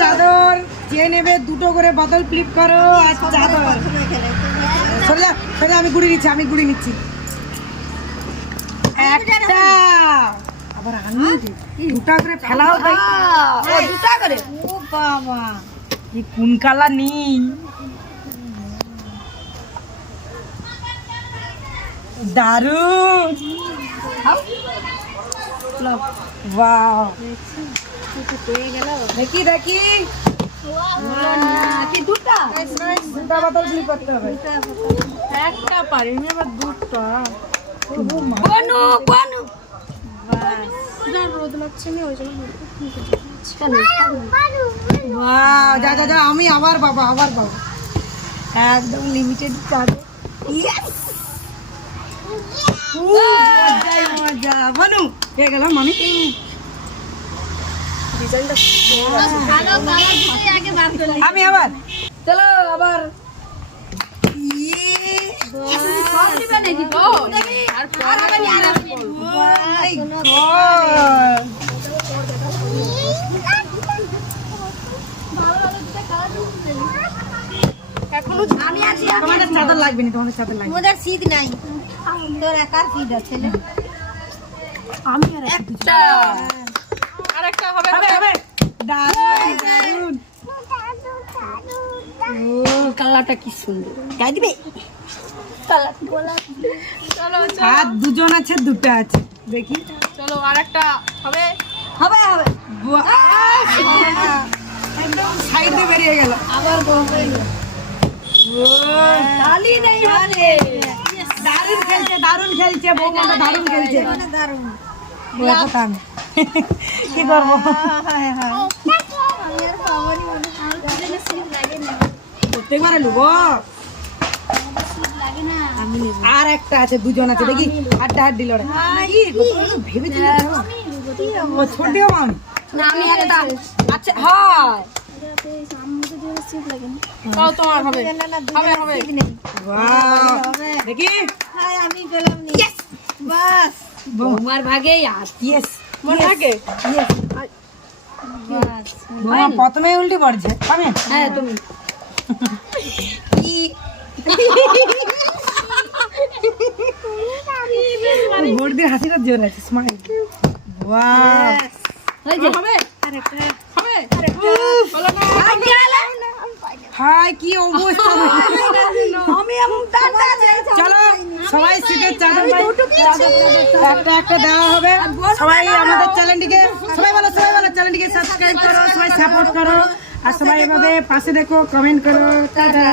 চাদর যে নেবে দুটো করে বোতল ফ্লিপ করো আর চাদর সরে আমি গুড়ি নিচ্ছি একটা আবার আনি দুটা করে ফেলাও দুটা করে ও বাবা এই কোন কালা নি দারুন ওয়াও দেখি দুটা বোতল ফ্লিপ করতে হবে একটা পারিনি আবার দুটা রোদ লাগছে না ওই জন্য যা আমি আবার বাবা একদম লিমিটেড চাদর মজা বানু হয়ে গেল মামি আমি আবার চলো আবার তোমাদের চাদর লাগবে না তোমাদের চাদর লাগবে ওদের শীত নাই তোর একার শীত আছে আমি আর একটা হবে দারুন কালারটা কি সুন্দর গাই দিবে আর দুজন আছে দুটো আছে দেখি চলো আর একটা হবে একদম সাইডে বেরিয়ে গেল আবার তালি নেই হাতে দারুন খেলছে বৌমাটা দারুন খেলছে কি করবো প্রত্যেকবারে লুবো আর একটা আছে দুজন আছে দেখি হাড্ডি লড়ে ভেবেছিল ছোটিও মামি আমি একটা আচ্ছা হয় তোমার হবে দেখি আমি গেলাম নি বাস বৌমার ভাগে ইয়েস মনে থাকে বৌমা প্রথমে উল্টি পড়ছে আমি হ্যাঁ তুমি বড়দের হাসিটা জোর আছে স্মাইল ওয়াও হবে হাই কি অবস্থা চলো সবাই শীতের চাদর একটা দেওয়া হবে সবাই আমাদের চ্যানেলটিকে সবাই বলো চ্যানেলটিকে সাবস্ক্রাইব করো সবাই সাপোর্ট করো আর সবাই এভাবে পাশে দেখো কমেন্ট করো টাটা।